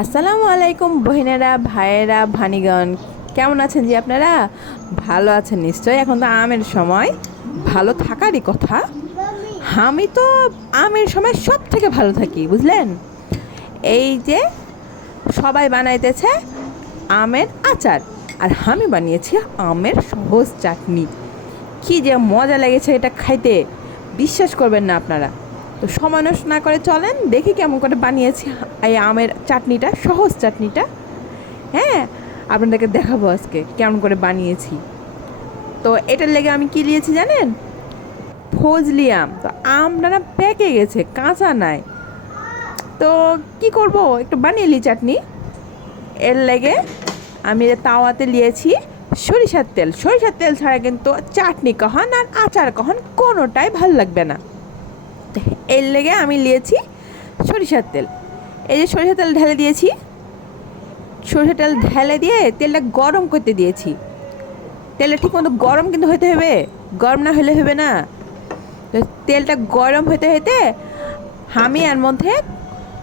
আসসালামু আলাইকুম বহিনেরা, ভাইয়েরা, ভানিগণ। কেমন আছেন জি আপনারা? ভালো আছেন নিশ্চয়ই। এখন তো আমের সময়। ভালো থাকারই কথা। আমি তো আমের সময় সব থেকে ভালো থাকি, বুঝলেন? এই যে সবাই বানাইতেছে আমের আচার। আর আমি বানিয়েছি আমের সহজ চাটনি। কি যে মজা লেগেছে এটা খাইতে। বিশ্বাস করবেন না আপনারা। তো সময় নষ্ট না করে চলেন, দেখি কেমন করে বানিয়েছি এই আমের চাটনিটা, সহজ চাটনিটা। হ্যাঁ আপনাদেরকে দেখাবো আজকে কেমন করে বানিয়েছি। তো এটার লেগে আমি কী নিয়েছি জানেন? ফজলি আম। তো আমটা না পেকে গেছে, কাঁচা নাই। তো কি করব, একটু বানিয়ে নি চাটনি। এর লেগে আমি তাওয়াতে নিয়েছি সরিষার তেল। সরিষার তেল ছাড়া কিন্তু চাটনি কহন আর আচার কহন কোনোটাই ভালো লাগবে না। এর লেগে আমি নিয়েছি সরিষার তেল। এই যে সরিষার তেল ঢেলে দিয়েছি, সরিষার তেল ঢেলে দিয়ে তেলটা গরম করতে দিয়েছি। তেলটা ঠিক মতো গরম কিন্তু হতে হবে, গরম না হলে হবে না। তেলটা গরম হতে হতে আমি এর মধ্যে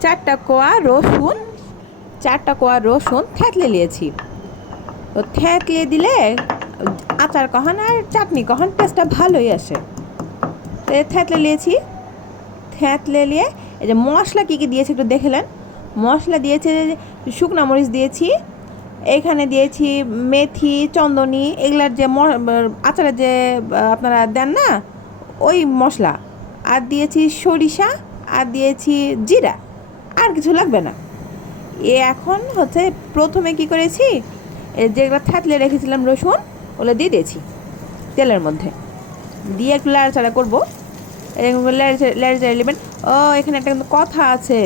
চারটা কোয়া রসুন, চারটা কোয়া রসুন থেতলে নিয়েছি। তো থেতলে দিলে আচার কখন আর চাটনি কখন টেস্টটা ভালোই আসে। তো থেতলে নিয়েছি থেতলে নিয়ে এই যে মশলা কী কী দিয়েছি একটু দেখলেন মশলা দিয়েছে শুকনো মরিচ দিয়েছি, এখানে দিয়েছি মেথি, চন্দনী, এগুলার যে আচারে যে আপনারা দেন না, ওই মশলা। আর দিয়েছি সরিষা, আর দিয়েছি জিরা, আর কিছু লাগবে না। এ এখন হচ্ছে প্রথমে কি করেছি যেগুলো থাকলে রেখেছিলাম রসুন, ওগুলো দিয়ে দিয়েছি তেলের মধ্যে। দিয়ে একটু লাড়াচাড়া করব। লাড়াচাড়া লাড়াচাড়া নেবেন। ও, এখানে একটা কিন্তু কথা আছে।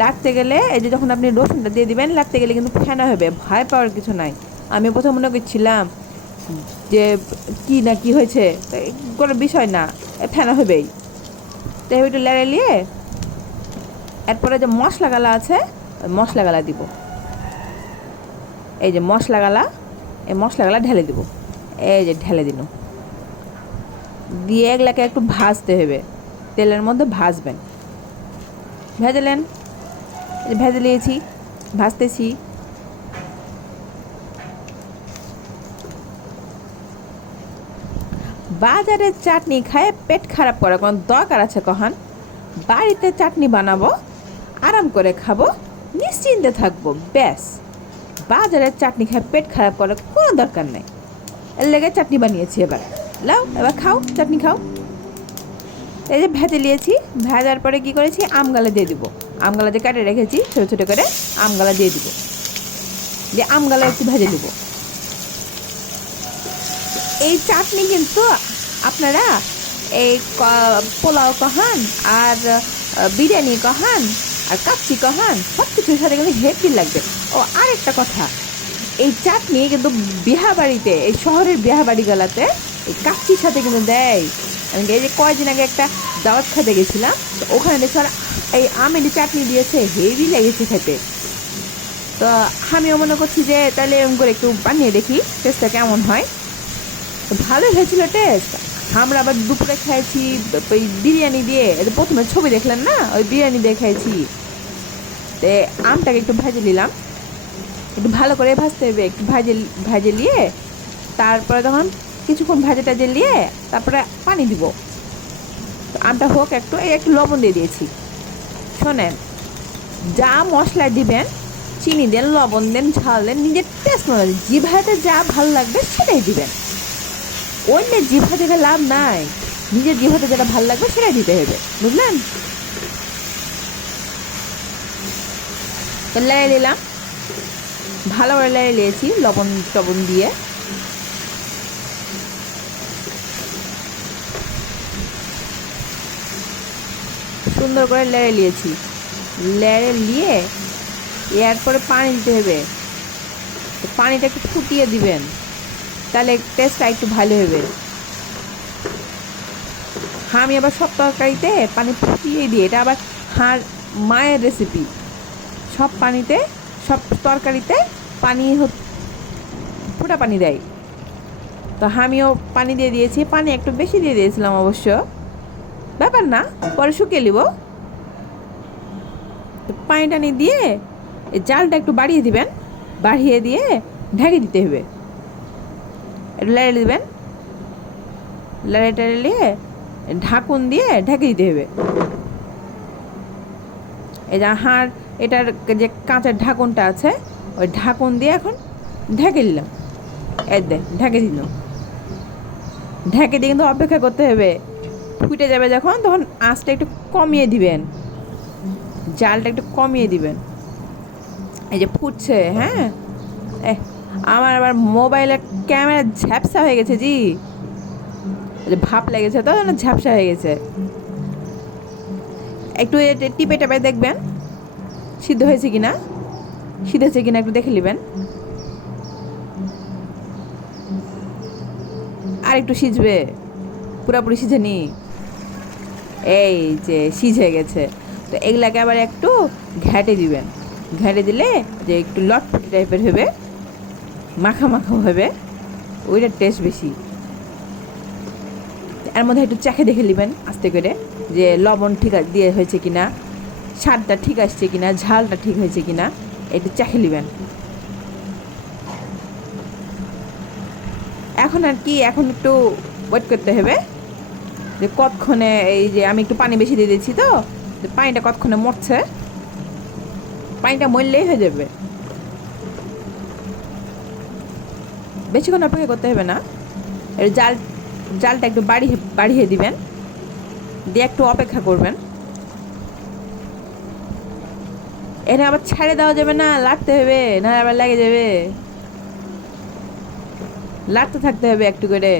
লাগতে গেলে, এই যে যখন আপনি রসুনটা দিয়ে দিবেন, লাগতে গেলে কিন্তু ফেনা হবে। ভয় পাওয়ার কিছু নাই। আমি প্রথম মনে করছিলাম যে, কি না কি হয়েছে? কোনো বিষয় না ফেনা হবেই। তো একটু লেড়ে নিয়ে, এরপরে যে মশলা গালা আছে মশলা গালা দিব। এই যে মশলা গালা এই মশলা গালা ঢেলে দিব। এই যে ঢেলে দিন দিয়ে এগুলাকে একটু ভাজতে হবে। তেলের মধ্যে ভাজবেন। ভেজালেন? ভেজে নিয়েছি, ভাজতেছি। বাজারের চাটনি খায় পেট খারাপ করার কোনো দরকার আছে কহান? বাড়িতে চাটনি বানাবো, আরাম করে খাব, নিশ্চিন্তে থাকব, ব্যাস। বাজারের চাটনি খায় পেট খারাপ করার কোনো দরকার নেই। এর লেগে চাটনি বানিয়েছি এবার। লাও, এবার খাও, চাটনি খাও। এই যে ভেজে নিয়েছি, ভেজার পরে কি করেছি? আম গালা দিয়ে দিব। আম গালা যে কাটে রেখেছি, ছোটো ছোটো করে আম গালা দিয়ে দিব। দিয়ে আম গালা একটু ভেজে দিব এই চাটনি কিন্তু আপনারা এই পোলাও কহান আর বিরিয়ানি কহান আর কাচ্চি কহান সব কিছুর সাথে কিন্তু হেভি লাগবে। ও, আরেকটা কথা, এই চাটনি কিন্তু বিহা বাড়িতে এই শহরের বিহা বাড়িগুলোতে এই কাচ্চির সাথে কিন্তু দেয়। আমি এই যে কয়দিন আগে একটা দাওয়াত খেতে গেছিলাম, তো ওখানে দেখছি এই আমের চাটনি দিয়েছে, হেভি লেগেছে খেতে। তো আমিও মনে করছি যে তাহলে এরকম করে একটু বানিয়ে দেখি টেস্টটা কেমন হয়। তো ভালোই হয়েছিল টেস্ট আমরা আবার দুপুরে খেয়েছি ওই বিরিয়ানি দিয়ে প্রথমে ছবি দেখলেন না? ওই বিরিয়ানি দিয়ে খেয়েছি। তে আমটাকে একটু ভেজে নিলাম। একটু ভালো করে ভাজতে হবে, একটু ভাজে ভাজে নিয়ে, তারপরে তখন কিছুক্ষণ ভাজে টাজে নিয়ে তারপরে পানি দিব। তো হোক একটু, এই একটু লবণ দিয়ে দিয়েছি। শোনেন, যা মশলা দিবেন, চিনি দেন, লবণ দেন, ঝাল দেন, নিজের টেস্ট মতো জিভাতে যা ভালো লাগবে সেটাই দিবেন। অন্যের জিভা থেকে লাভ নাই। নিজের জিভাতে যেটা ভালো লাগবে সেটাই দিতে হবে, বুঝলেন? তো লেড়ে নিলাম ভালো করে লেড়ে নিয়েছি লবণ টবণ দিয়ে। সুন্দর করে লেড়ে নিয়েছি। লেড়ে নিয়ে এরপরে পানি দিতে হবে। পানিটা একটু ফুটিয়ে দিবেন। তাহলে টেস্টটা একটু ভালো হবে। আমি আবার সব তরকারিতে পানি ফুটিয়ে দিই। এটা আবার হার মায়ের রেসিপি সব পানিতে, সব তরকারিতে পানি ফোটা পানি দেয়। তো আমিও পানি দিয়ে দিয়েছি। পানি একটু বেশি দিয়ে দিয়েছিলাম অবশ্য। ব্যাপার না, পরে শুকিয়ে নিব। পানি টানি দিয়ে জালটা একটু বাড়িয়ে দিবেন, বাড়িয়ে দিয়ে ঢেকে দিতে হবে। লাড়িয়ে দিবেন। লাড়িয়ে টাড়িয়ে দিয়ে ঢাকুন দিয়ে ঢেকে দিতে হবে। এই যে হাড়, এটার যে কাঁচের ঢাকুনটা আছে, ওই ঢাকুন দিয়ে এখন ঢেকে দিলাম। এই দে ঢেকে দিলাম। ঢেকে দিয়ে কিন্তু অপেক্ষা করতে হবে। ফুটে যাবে যখন, তখন আঁচটা একটু কমিয়ে দিবেন। জালটা একটু কমিয়ে দিবেন। এই যে ফুটছে হ্যাঁ? আমার আবার মোবাইলের ক্যামেরা ঝ্যাপসা হয়ে গেছে জি। ভাপ লেগেছে তো, না ঝ্যাপসা হয়ে গেছে। একটু টিপে টেপে দেখবেন, সিদ্ধ হয়েছে কিনা? সিদ্ধ হয়েছে কিনা একটু দেখে নেবেন। আর একটু সিঝবে পুরোপুরি সিঝেনি এই যে সিঝে গেছে। তো এগুলাকে আবার একটু ঘ্যাটে দিবেন। ঘ্যাটে দিলে যে একটু লটপটি টাইপের হবে, মাখা মাখা হবে ওইটার টেস্ট বেশি। এর মধ্যে একটু চাখে দেখে নেবেন আস্তে করে যে লবণ ঠিক দিয়ে হয়েছে কিনা, স্বাদটা ঠিক আসছে কিনা, ঝালটা ঠিক হয়েছে কিনা, একটু চাখে নেবেন। এখন আর কি, এখন একটু ওয়েট করতে হবে। যে কতক্ষণে এই যে আমি একটু পানি বেশি দিয়ে দিচ্ছি তো, যে পানিটা কতক্ষণে মরছে? পানিটা মরলেই হয়ে যাবে। বেশিক্ষণ অপেক্ষা করতে হবে না। এর জাল, জালটা একটু বাড়িয়ে বাড়িয়ে দিবেন। দিয়ে একটু অপেক্ষা করবেন। এখানে আবার ছেড়ে দেওয়া যাবে না লাগতে হবে না আবার লেগে যাবে। লাগতে থাকতে হবে একটু করে।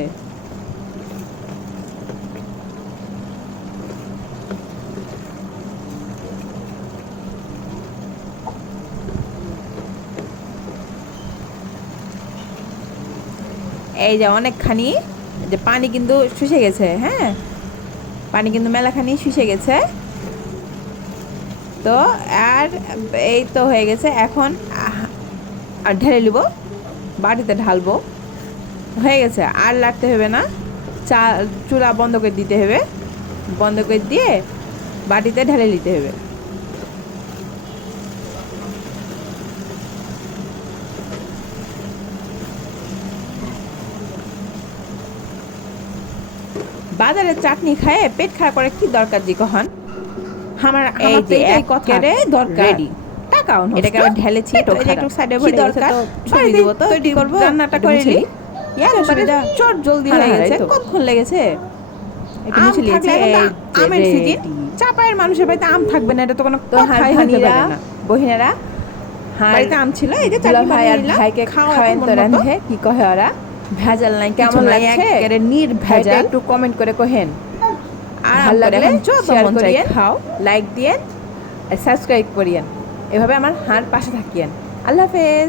এই যে অনেকখানি, যে পানি কিন্তু শুষে গেছে হ্যাঁ? পানি কিন্তু মেলাখানি শুষে গেছে। তো আর এই তো হয়ে গেছে, এখন আর ঢেলে নিব, বাটিতে ঢালবো। হয়ে গেছে, আর লাগতে হবে না, চা, চুলা বন্ধ করে দিতে হবে। বন্ধ করে দিয়ে বাটিতে ঢেলে নিতে হবে। বাজারে চাটনি খায় পেট খারাপ করে কি দরকার জি কখন আমার এই যে এটাই কথা একেবারে দরকার ready। টাকাও নষ্ট। এটাকে আবার ঢেলেছি, তো এই একটু কি ভরে দরকার? বাড়িতে দিব তো, তৈরি করব রান্নাটা করে। নিই। ইয়ার? অসুবিধা চট জলদি হয়ে হ্যাঁ, গেছে এই। কতক্ষণ লেগেছে একটু আম এই তো আমের সিজন চাপায়ের মানুষের বাড়িতে আম থাকবে না এটা তো কোনো তো কথাই হতে পারে না বহিনারা বাড়িতে আম ছিল এই যে চাটনি ভাই আর ভাইকে খাওয়া খাওয়ান তো রান্ধে কি কহে ওরা ভেজাল নাই কেমন লাগছে? একেবারে নির্ভেজাল। একটু কমেন্ট করে কহেন। আর ভালো লাগলে শেয়ার করিয়েন খাও লাইক দিয়েন সাবস্ক্রাইব করিয়েন। এভাবে আমার হার পাশে থাকিয়েন। আল্লাহ হাফেজ।